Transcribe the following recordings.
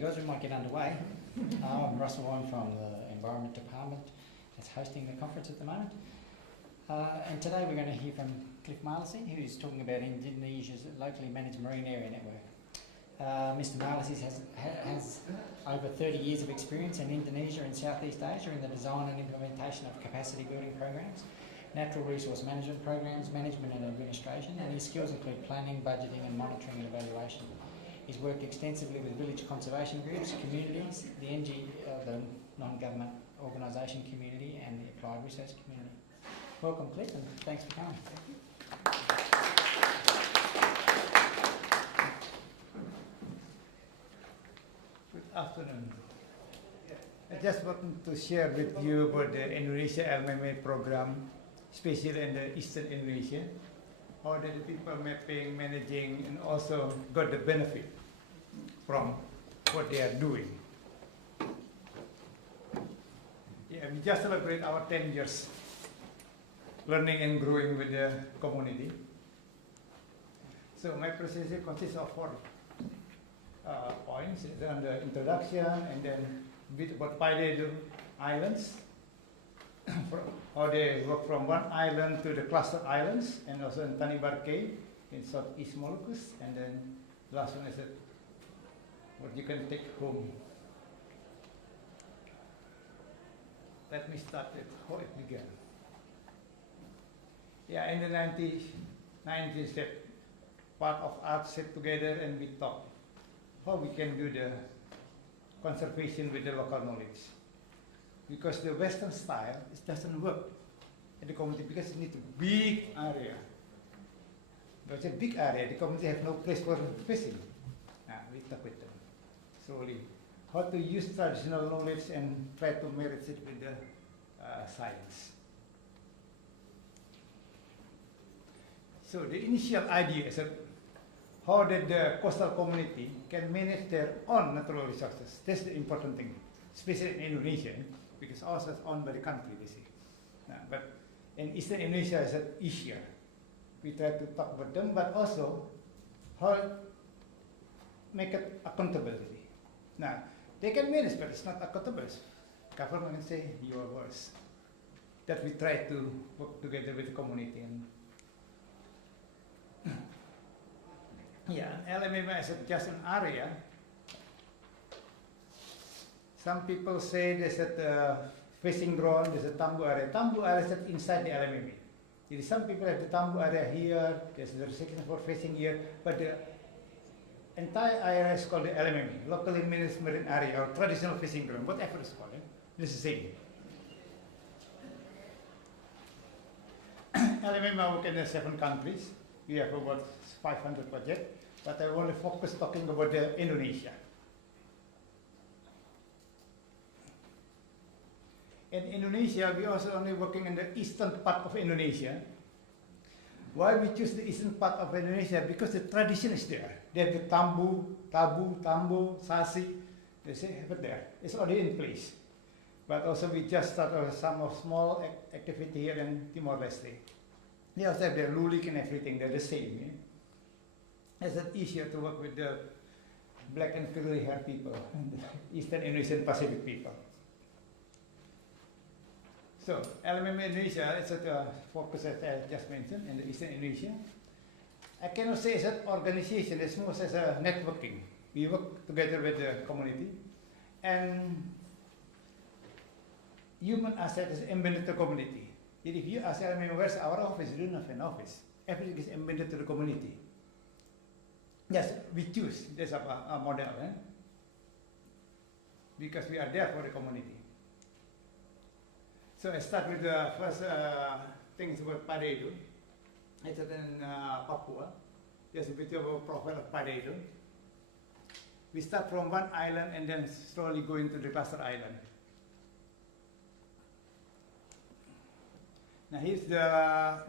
guys, we might get underway. I'm Russell, I'm from the Environment Department that's hosting the conference at the moment. And today we're going to hear from Cliff Marlessy, who's talking about Indonesia's locally managed marine area network. Mr. Marlessy has over 30 years of experience in Indonesia and Southeast Asia in the design and implementation of capacity building programs, natural resource management programs, management and administration, and his skills include planning, budgeting and monitoring and evaluation. He's worked extensively with village conservation groups, communities, the non-government organisation community and the applied research community. Welcome, Cliff, and thanks for coming. Good afternoon. I just wanted to share with you about the Indonesia LMMA program, especially in the Eastern Indonesia, how the people mapping, managing, and also got the benefit from what they are doing. Yeah, we just celebrate our 10 years learning and growing with the community. So my presentation consists of 4 points. It's on the introduction, and then a bit about Paidedo Islands, how they work from one island to the cluster islands, and also in Tanimbar Cay in southeast Moluccas, and then last one is what you can take home. Let me start with how it began. Yeah, in the 90s, part of us sat together and we talked how we can do the conservation with the local knowledge. Because the Western style, it doesn't work in the community because it needs a big area. But it's a big area, the community has no place for fishing. We talk with them slowly. How to use traditional knowledge and try to marry it with the science. So the initial idea is that how that the coastal community can manage their own natural resources. That's the important thing, especially in Indonesia, because ours is owned by the country, they say. But in Eastern Indonesia, it's easier. We try to talk about them, but also how make it accountability. Now, they can manage, but it's not accountable. Government can say, you are worse. That we try to work together with the community. And yeah, LMMA is just an area. Some people say there's a fishing ground, there's a tambu area. Tambu area is inside the LMMA. Some people have the tambu area here, there's the restriction for fishing here, but the entire area is called the LMMA, locally managed marine area, or traditional fishing ground, whatever it's called. This is the same. LMMA work in 7 countries. We have about 500 projects, but I only focus talking about Indonesia. In Indonesia, we also only working in the eastern part of Indonesia. Why we choose the eastern part of Indonesia? Because the tradition is there. They have the tambo, sasi. They say have it there. It's already in place. But also we just started some of small activity here in Timor-Leste. They also have their lulik and everything. They're the same. Yeah? It's easier to work with the black and curly hair people, Eastern Indonesian Pacific people. So, LMMA Indonesia is a focus, as I just mentioned, in the Eastern Indonesia. I cannot say it's an organization, it's more as a networking. We work together with the community. And human asset is embedded to the community. If you ask LMMA, where's our office? You don't have an office. Everything is embedded to the community. Yes, we choose. That's a model. Because we are there for the community. So I start with the first things about Paidedo. It's in Papua. There's a bit of a profile of Paidedo. We start from one island and then slowly go into the cluster island. Now here's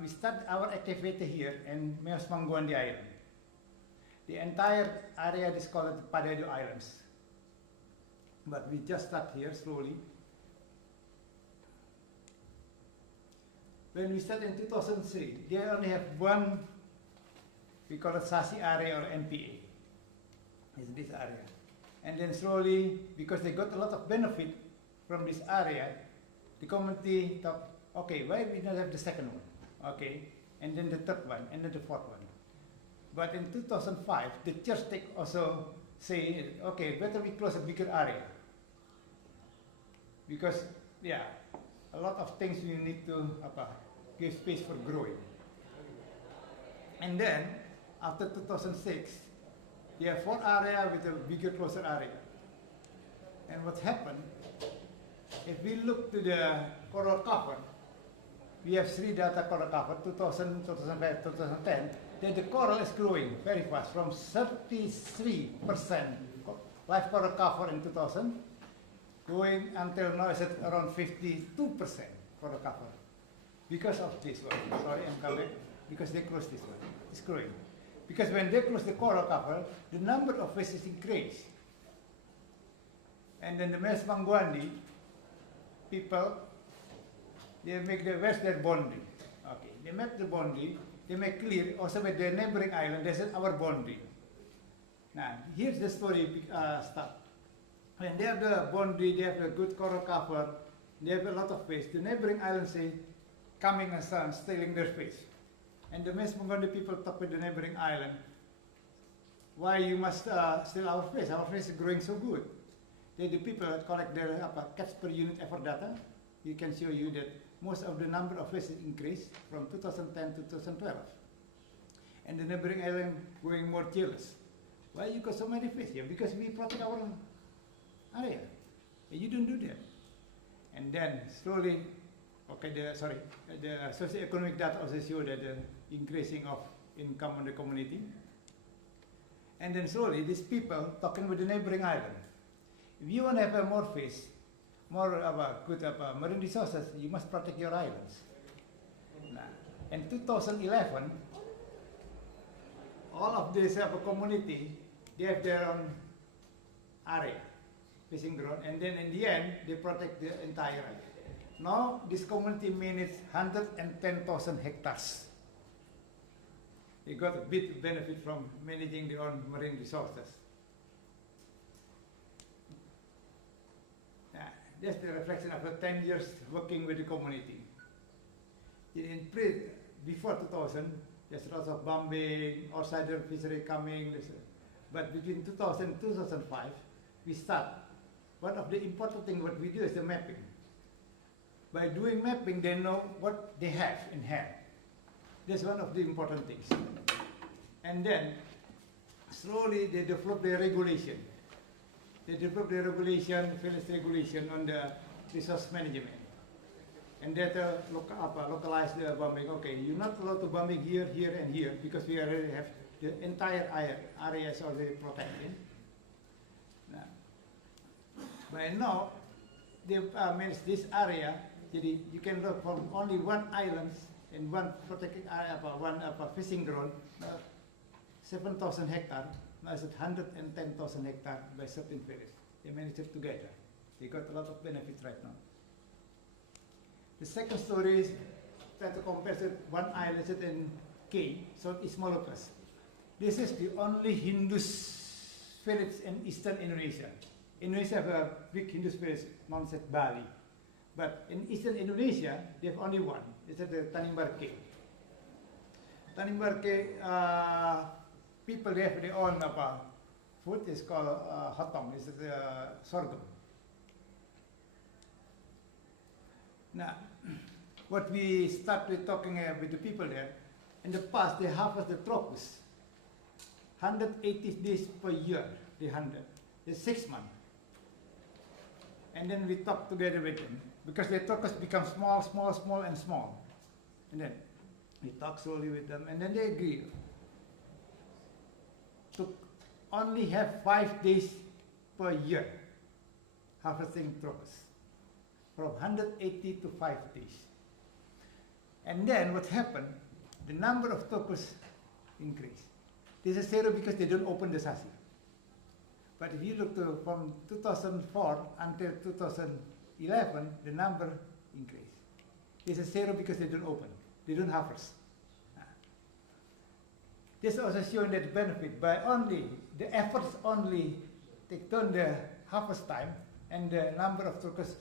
we start our activity here in Meos Mangguandi Island. The entire area is called the Paidedo Islands. But we just start here slowly. When we started in 2003, they only have one, we call it SASI area or NPA. It's this area. And then slowly, because they got a lot of benefit from this area, the community thought, okay, why we not have the second one? Okay, and then the third one, and then the fourth one. But in 2005, the church also say, okay, better we close a bigger area. Because, yeah, a lot of things you need to give space for growing. And then, after 2006, you have 4 area with a bigger, closer area. And what happened, if we look to the coral cover, we have 3 data coral cover, 2000, 2005, 2010, then the coral is growing very fast, from 33% live coral cover in 2000, going until now is at around 52% coral cover. Because of this one, sorry, I'm coming, because they closed this one, it's growing. Because when they close the coral cover, the number of fishes increase. And then the Mes Mangwandi people, they make the where's their boundary. Okay, they map the boundary, they make clear also with the neighboring island, they said our boundary. Now, here's the story start. When they have the boundary, they have a good coral cover, they have a lot of fish. The neighboring islands say, coming and stealing their fish. And the Mes Mangwandi people talk with the neighboring island, why you must steal our fish? Our fish is growing so good. They, the people collect their catch per unit effort data. You can show you that most of the number of fish increased from 2010 to 2012. And the neighboring island going more jealous. Why you got so many fish here? Because we protect our area. You don't do that. And then slowly, okay, the socioeconomic data also show that the increasing of income on the community. And then slowly, these people talking with the neighboring island. If you want to have more fish, more good marine resources, you must protect your islands. Now, in 2011, all of this community, they have their own area, fishing ground, and then in the end, they protect the entire area. Now, this community manages 110,000 hectares. They got a big benefit from managing their own marine resources. That's the reflection of 10 years working with the community. Before 2000, there's lots of bombing, outsider fishery coming. But between 2000 and 2005, we start. One of the important things what we do is the mapping. By doing mapping, they know what they have in hand. That's one of the important things. And then, slowly they develop their regulation. They develop the regulation, village regulation on the resource management. And that localize the bombing. Okay, you're not allowed to bombing here, here, and here, because we already have the entire area is already protected. Now, by now, they manage this area. You can look from only one island and one protected area, one fishing ground, 7,000 hectares. Now it's at 110,000 hectares by certain villages. They manage it together. They got a lot of benefits right now. The second story is try to compare one island set in K, Southeast Moluccas. This is the only Hindus village in eastern Indonesia. Indonesia have a big Hindus village, known as Bali. But in eastern Indonesia, they have only one. It's at the Tanimbar K. Tanimbar K, people they have their own food. It's called hotong. It's sorghum. Now, what we started talking with the people there, in the past they harvest the crocus 180 days per year. They hunted. It's 6 months. And then we talked together with them because the crocus become small, small, small, and small. And then we talk slowly with them, and then they agree to only have 5 days per year harvesting crocus, from 180 to 5 days. And then what happened, the number of crocus increased. This is zero because they don't open the sashi. But if you look to from 2004 until 2011, the number increased. This is zero because they don't open, they don't harvest. This also showing that benefit by only the efforts only they turn the harvest time and the number of truckers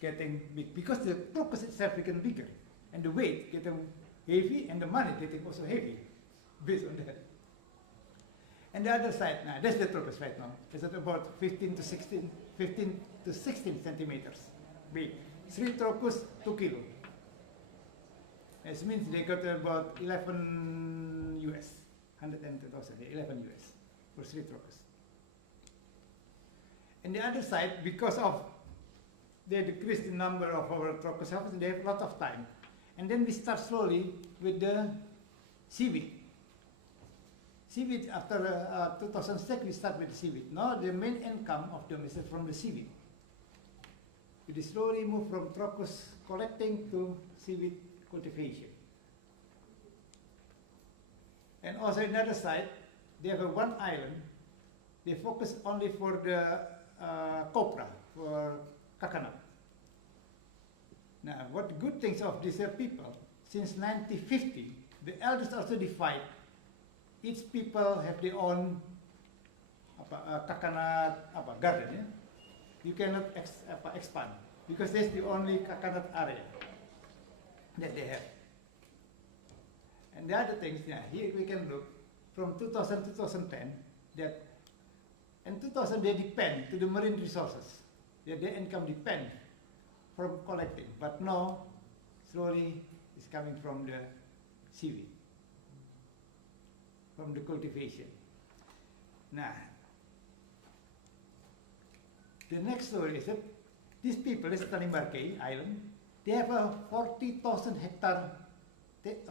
getting big because the truckers itself become bigger and the weight getting heavy and the money getting also heavy based on that. And the other side, now that's the truckers right now. It's at about 15 to 16 centimeters big. 3 truckers, 2 kilo. This means they got about 11 US, 110,000, 11 US for 3 truckers. And the other side, because of they decrease the number of our truckers, they have a lot of time. And then we start slowly with the seaweed. Seaweed, after 2006, we start with seaweed. Now the main income of them is from the seaweed. We slowly move from truckers collecting to seaweed cultivation. And also another side, they have one island. They focus only for the copra, for coconut. Now, what good things of these people, since 1950, the elders also divide. Each people have their own coconut garden. Yeah? You cannot expand because that's the only coconut area that they have. And the other things, yeah, here we can look from 2000 to 2010 that in 2000 they depend to the marine resources. Their income depend from collecting, but now slowly it's coming from the seaweed, from the cultivation. Now, the next story is that these people, this Tanimbar Island, they have a 40,000 hectare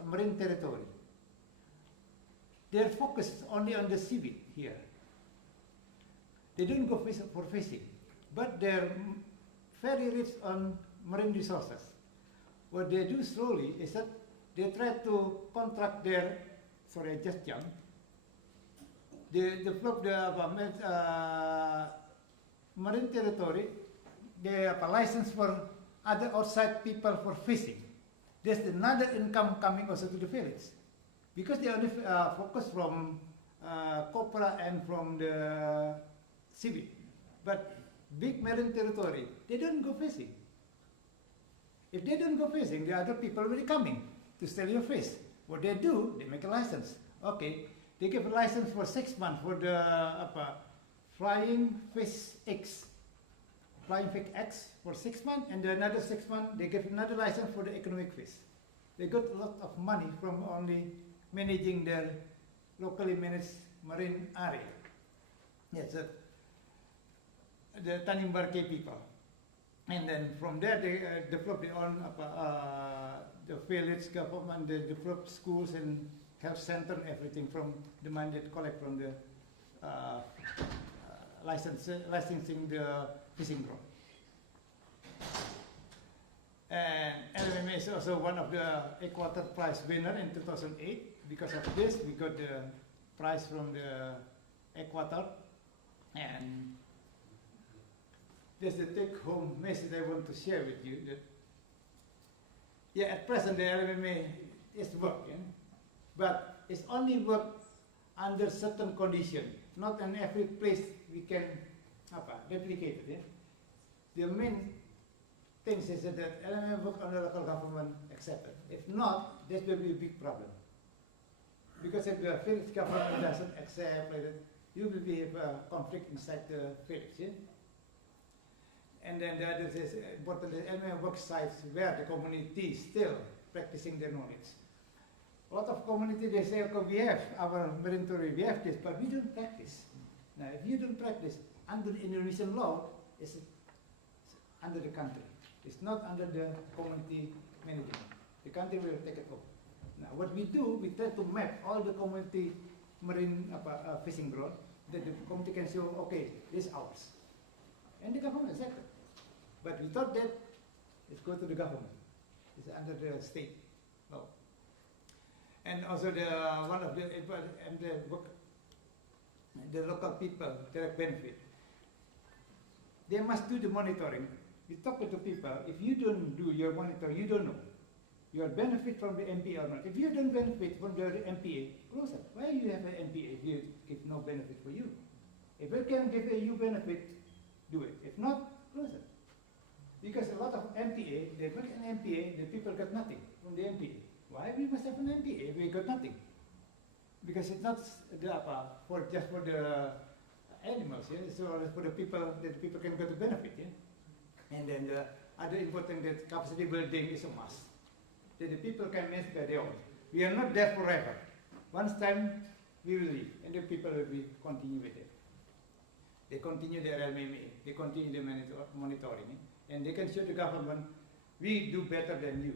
marine territory. Their focus is only on the seaweed here. They don't go for fishing, but they're very rich on marine resources. What they do slowly is that they try to contract their, sorry, I just jumped. They develop the marine territory. They have a license for other outside people for fishing. There's another income coming also to the village because they only focus from copra and from the seaweed. But big marine territory, they don't go fishing. If they don't go fishing, the other people will be coming to sell your fish. What they do, they make a license. Okay, they give a license for 6 months for the flying fish eggs. Flying fish eggs for 6 months, and then another 6 months they give another license for the economic fish. They got a lot of money from only managing their locally managed marine area. Yes, the Tanimbar people. And then from there they develop their own the village government, they develop schools and health center and everything from the money they collect from the licensing the fishing rod. And LMMA is also one of the Equator Prize winner in 2008. Because of this, we got the prize from the Equator. And there's the take-home message I want to share with you. That, yeah, at present the LMMA is working, but it's only work under certain conditions. Not in every place we can replicate it. Yeah? The main thing is that LMMA work on the local government accepted. If not, this will be a big problem. Because if the village government doesn't accept like that, you will be a conflict inside the village. Yeah? And then the other is important, the LMMA work sites where the community is still practicing their knowledge. A lot of community, they say, okay, we have our marine tourism, we have this, but we don't practice. Now, if you don't practice, under the Indonesian law, it's under the country. It's not under the community management. The country will take it over. Now, what we do, we try to map all the community marine fishing ground, that the community can show, okay, this is ours. And the government accepted. But without that, it's go to the government. It's under the state law. And also the one of the local people direct benefit. They must do the monitoring. You talk with the people. If you don't do your monitoring, you don't know your benefit from the MPA or not. If you don't benefit from the MPA, close it. Why you have an MPA if you give no benefit for you? If it can give a you benefit, do it. If not, close it. Because a lot of MPA, they make an MPA, the people got nothing from the MPA. Why we must have an MPA? We got nothing. Because it's not for just for the animals, yeah? So for the people, that the people can get the benefit. Yeah? And then the other important that capacity building is a must. That the people can manage by their own. We are not there forever. Once time, we will leave, and the people will be continue with it. They continue their LMA, they continue the monitoring, and they can show the government, we do better than you.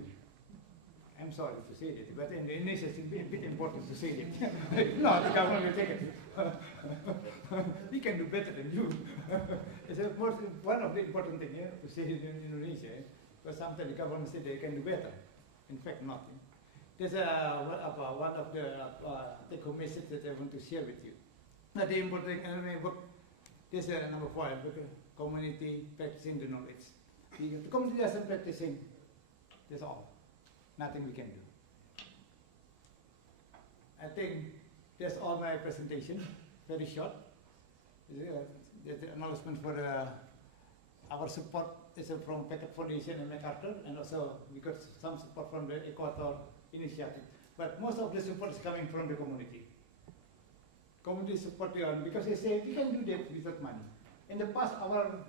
I'm sorry to say that, but in Indonesia it's a bit important to say that. No, the government will take it. We can do better than you. It's one of the important things to say in Indonesia, because sometimes the government says they can do better. In fact, not. There's one of the take-home message that I want to share with you. Now, the important thing, this is number 5, community practicing the knowledge. If the community doesn't practicing, that's all. Nothing we can do. I think that's all my presentation, very short. The announcement for our support is from Packet Foundation and MacArthur, and also we got some support from the Equator Initiative. But most of the support is coming from the community. Community support because they say we can do that without money. In the past, our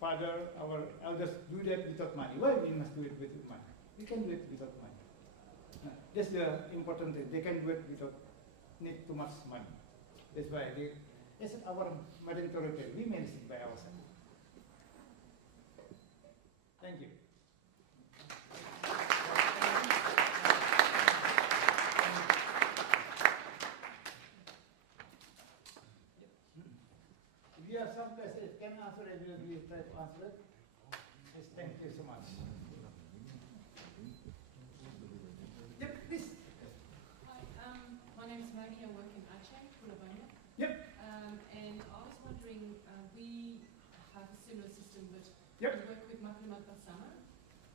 father, our elders do that without money. Why we must do it without money? We can do it without money. That's the important thing. They can do it without need too much money. That's why it's our marine territory. We manage it by ourselves. Thank you. If you have some questions, can answer it, we will try to answer it. Yes, thank you so much. Yep, please. Hi, my name is Maggie. I work in Aceh, Purabaya. Yep. And I was wondering, we have a similar system, but Yep. we work with Maklumat Bersama.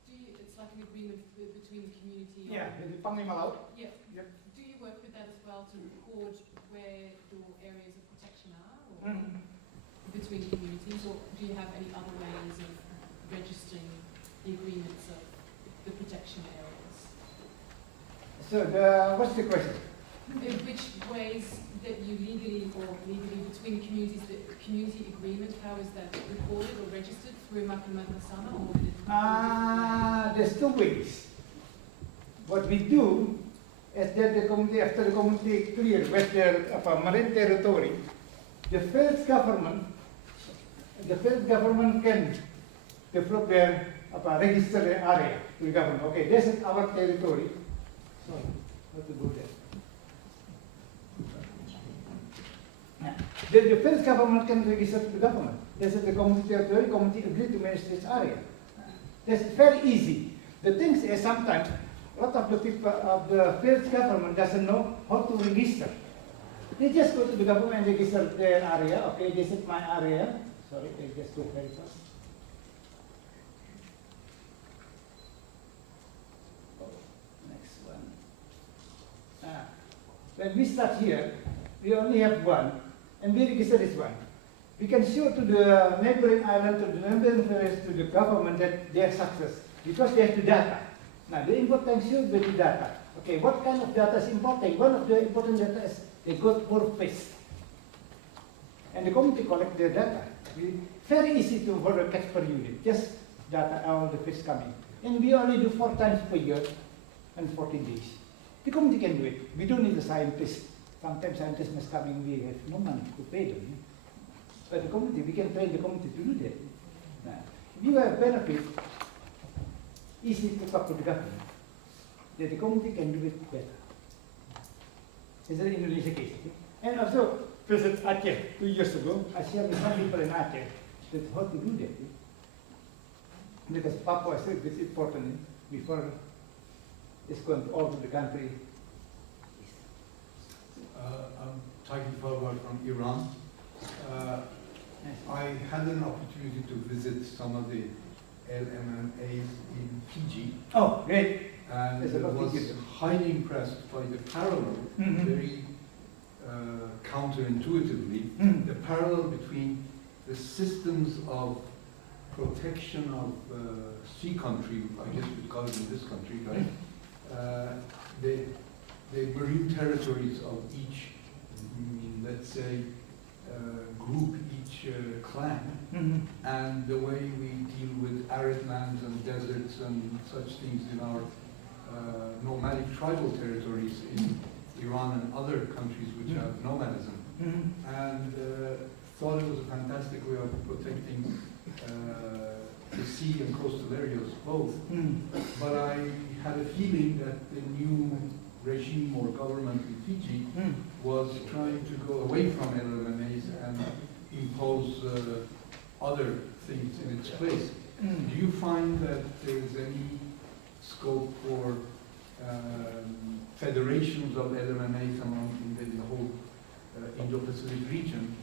It's like an agreement between the community. Yeah, the Panglima Laut. Yeah. Yep. Do you work with that as well to record where your areas of protection are, or between communities, or do you have any other ways of registering the agreements of the protection areas? So what's the question? In which ways that you legally between communities, the community agreement, how is that recorded or registered through Maklumat Bersama, or would it There's 2 ways. What we do is that the community, after the community clear with their marine territory, the first government can develop their register their area to the government. Okay, this is our territory. Sorry, how to do that? The first government can register to the government. This is the community territory. Community agree to manage this area. That's very easy. The thing is sometimes a lot of the people of the first government doesn't know how to register. They just go to the government and register their area. Okay, this is my area. Sorry, I just go very fast. Next one. When we start here, we only have one, and we register this one. We can show to the neighboring island, to the neighboring forest, to the government that they are success because they have the data. Now, the important should be the data. Okay, what kind of data is important? One of the important data is they got more fish. And the community collect their data. Very easy to for a catch per unit, just data, all the fish coming. And we only do 4 times per year and 14 days. The community can do it. We don't need a scientist. Sometimes scientists must come in, we have no money to pay them. But the community, we can train the community to do that. Now, if you have benefit, easy to talk to the government, that the community can do it better. This is an Indonesia case. Okay? And also, President Aceh 2 years ago, I shared with some people in Aceh that how to do that. Because Papua is very important before it's going to all over the country. I'm Taki Farwar from Iran. I had an opportunity to visit some of the LMMAs in Fiji. Oh, great. And There's a lot was of Fiji. highly impressed by the parallel, very counterintuitively, the parallel between the systems of protection of sea country, I guess we'd call it in this country, right? The marine territories of each, let's say, group, each clan, and the way we deal with arid lands and deserts and such things in our nomadic tribal territories in Iran and other countries which have nomadism. And thought it was a fantastic way of protecting the sea and coastal areas both. But I had a feeling that the new regime or government in Fiji was trying to go away from LMNAs and impose other things in its place. Do you find that there's any scope for federations of LMNAs among in the whole Indo-Pacific region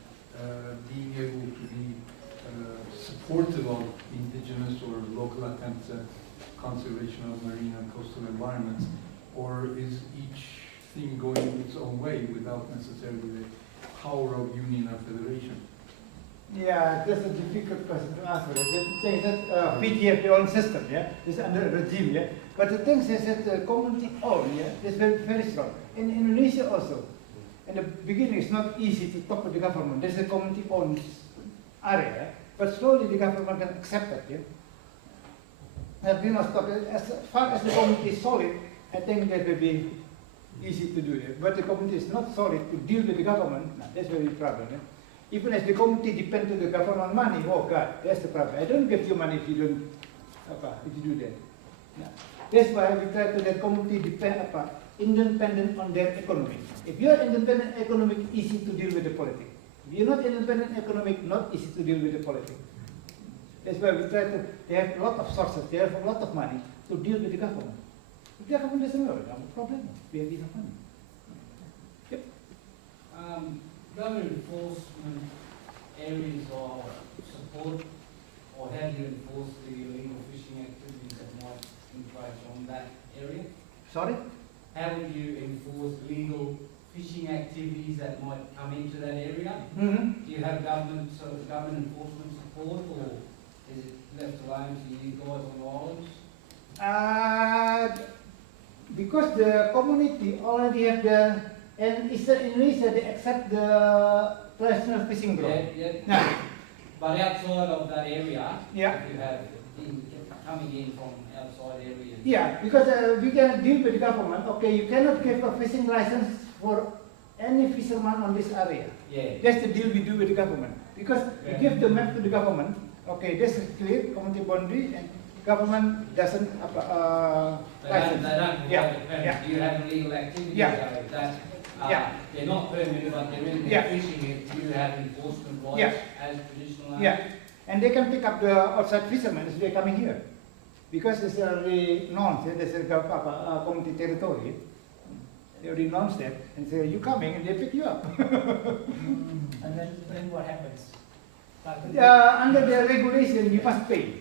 being able to be supportive of indigenous or local attempts at conservation of marine and coastal environments, or is each thing going its own way without necessarily the power of union or federation? Yeah, that's a difficult question to answer. The thing is that Fiji have their own system, yeah, it's under a regime, yeah. But the thing is that the community owned, yeah, is very, very strong. In Indonesia also, in the beginning it's not easy to talk to the government. There's a community owned area, but slowly the government can accept that, yeah. And we must talk, as far as the community is solid, I think that will be easy to do it. But the community is not solid to deal with the government, no, that's very problem, yeah. Even as the community depends on the government money, oh God, that's the problem. I don't give you money if you don't, if you do that. No. That's why we try to let community depend independent on their economy. If you are independent economic, easy to deal with the politics. If you're not independent economic, not easy to deal with the politics. That's why we try to, they have a lot of sources, they have a lot of money to deal with the government. If the government doesn't know, no problem, we have enough money. Yep. Government enforcement areas of support, or how do you enforce the illegal fishing activities that might encroach on that area? Sorry? How would you enforce legal fishing activities that might come into that area? Do you have government enforcement support, or is it left alone to you guys on the islands? Because the community already have the, and Eastern Indonesia, they accept the traditional fishing ground. Yeah. Now, But outside of that area, yeah. you have coming in from outside areas. Yeah, because we can deal with the government. Okay, you cannot give a fishing license for any fisherman on this area. Yeah. That's the deal we do with the government. Because we give the map to the government. Okay, this is clear, community boundary, and government doesn't license. They don't provide Yeah. the permit. Yeah. You have illegal activities Yeah. that Yeah. they're not permitted, but they're in there Yeah. fishing it. You have enforcement rights Yeah. as traditional owners. Yeah, and they can pick up the outside fishermen as they're coming here. Because it's already known, there's a community territory. They already know that, and say, you coming, and they pick you up. And then what happens? Under the regulation, you must pay.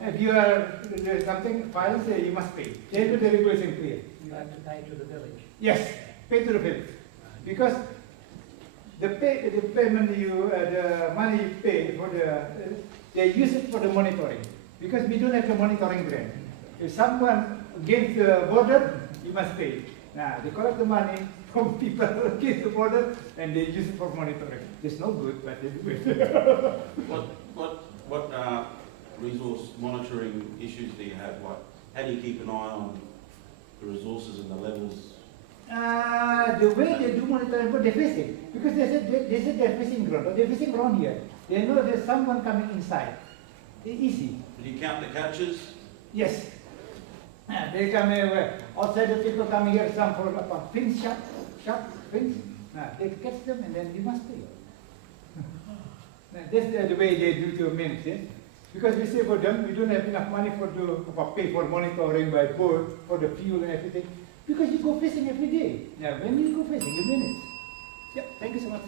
Okay. If you are there's something filed, you must pay. They do the regulation clear. You have to pay to the village. Yes, pay to the village. Because the payment you, the money you pay for the, they use it for the monitoring. Because we don't have the monitoring grant. If someone against the border, you must pay. Now, they collect the money from people against the border and they use it for monitoring. It's no good, but they do it. What resource monitoring issues do you have? Like, how do you keep an eye on the resources and the levels? The way they do monitoring, but they're fishing. Because they said they're fishing ground, but they're fishing around here. They know there's someone coming inside. It's easy. Do you count the catches? Yes. They come here, outside the people come here, some for fins, fins. They catch them and then you must pay. That's the way they do to minutes, yes? Because we say for them, we don't have enough money to pay for monitoring by boat, for the fuel and everything. Because you go fishing every day. Now, when you go fishing, you minutes. Yep, thank you so much.